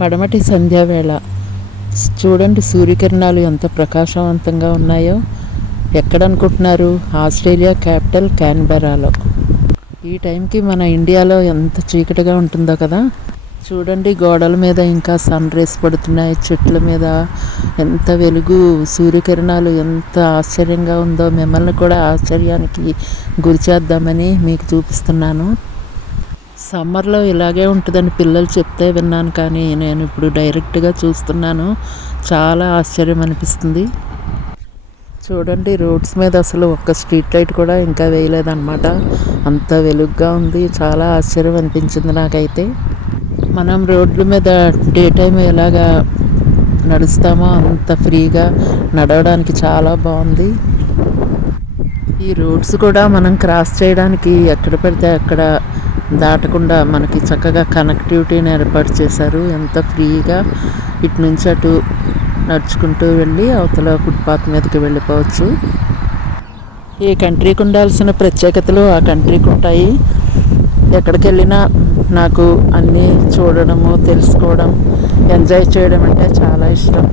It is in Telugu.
పడమటి సంధ్యావేళ చూడండి సూర్యకిరణాలు ఎంత ప్రకాశవంతంగా ఉన్నాయో ఎక్కడనుకుంటున్నారు ఆస్ట్రేలియా క్యాపిటల్ క్యాన్బెరాలో. ఈ టైంకి మన ఇండియాలో ఎంత చీకటిగా ఉంటుందో కదా? చూడండి గోడల మీద ఇంకా సన్ రేస్ పడుతున్నాయి. చెట్ల మీద ఎంత వెలుగు సూర్యకిరణాలు ఎంత ఆశ్చర్యంగా ఉందో మిమ్మల్ని కూడా ఆశ్చర్యానికి గురి చేద్దామని మీకు చూపిస్తున్నాను. సమ్మర్లో ఇలాగే ఉంటుందని పిల్లలు చెప్తే విన్నాను కానీ నేను ఇప్పుడు డైరెక్ట్గా చూస్తున్నాను. చాలా ఆశ్చర్యం అనిపిస్తుంది. చూడండి రోడ్స్ మీద అసలు ఒక్క స్ట్రీట్ లైట్ కూడా ఇంకా వేయలేదన్నమాట. అంత వెలుగ్గా ఉంది. చాలా ఆశ్చర్యం అనిపించింది నాకైతే. మనం రోడ్ల మీద డే టైం ఎలాగా నడుస్తామో అంత ఫ్రీగా నడవడానికి చాలా బాగుంది. ఈ రోడ్స్ కూడా మనం క్రాస్ చేయడానికి ఎక్కడ పడితే అక్కడ దాటకుండా మనకి చక్కగా కనెక్టివిటీని ఏర్పాటు చేశారు. ఎంత ఫ్రీగా ఇటు నుంచి అటు నడుచుకుంటూ వెళ్ళి అవతల ఫుట్పాత్ మీదకి వెళ్ళిపోవచ్చు. ఈ కంట్రీకి ఉండాల్సిన ప్రత్యేకతలు ఆ కంట్రీకి ఉంటాయి. ఎక్కడికి వెళ్ళినా నాకు అన్నీ చూడడము తెలుసుకోవడం ఎంజాయ్ చేయడం అంటే చాలా ఇష్టం.